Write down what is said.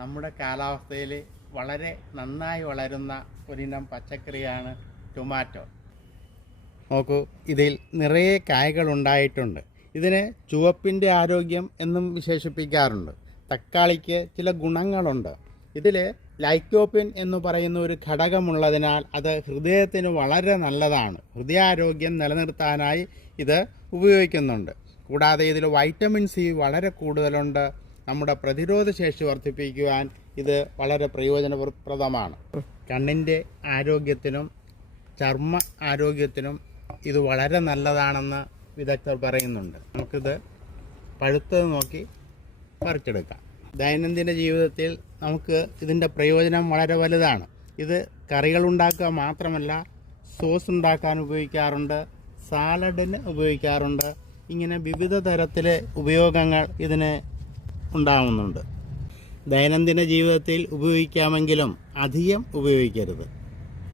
നമ്മുടെ കാലാവസ്ഥയിൽ വളരെ നന്നായി വളരുന്ന ഒരിനം പച്ചക്കറിയാണ് ടൊമാറ്റോ. നോക്കൂ, ഇതിൽ നിറയെ കായകൾ ഉണ്ടായിട്ടുണ്ട്. ഇതിന് ചുവപ്പിൻ്റെ ആരോഗ്യം എന്നും വിശേഷിപ്പിക്കാറുണ്ട്. തക്കാളിക്ക് ചില ഗുണങ്ങളുണ്ട്. ഇതിൽ ലൈക്കോപ്പിൻ എന്ന് പറയുന്ന ഒരു ഘടകമുള്ളതിനാൽ അത് ഹൃദയത്തിന് വളരെ നല്ലതാണ്. ഹൃദയാരോഗ്യം നിലനിർത്താനായി ഇത് ഉപയോഗിക്കുന്നുണ്ട്. കൂടാതെ ഇതിൽ വൈറ്റമിൻ സി വളരെ കൂടുതലുണ്ട്. നമ്മുടെ പ്രതിരോധ ശേഷി വർദ്ധിപ്പിക്കുവാൻ ഇത് വളരെ പ്രയോജനപ്രദമാണ്. കണ്ണിൻ്റെ ആരോഗ്യത്തിനും ചർമ്മ ആരോഗ്യത്തിനും ഇത് വളരെ നല്ലതാണെന്ന് വിദഗ്ധർ പറയുന്നുണ്ട്. നമുക്കിത് പഴുത്തത് നോക്കി പറിച്ചെടുക്കാം. ദൈനംദിന ജീവിതത്തിൽ നമുക്ക് ഇതിൻ്റെ പ്രയോജനം വളരെ വലുതാണ്. ഇത് കറികൾ ഉണ്ടാക്കുക മാത്രമല്ല, സോസ് ഉണ്ടാക്കാൻ ഉപയോഗിക്കാറുണ്ട്, സാലഡിന് ഉപയോഗിക്കാറുണ്ട്. ഇങ്ങനെ വിവിധ തരത്തിലെ ഉപയോഗങ്ങൾ ഇതിന് ഉണ്ടാകുന്നുണ്ട്. ദൈനംദിന ജീവിതത്തിൽ ഉപയോഗിക്കാമെങ്കിലും അധികം ഉപയോഗിക്കരുത്.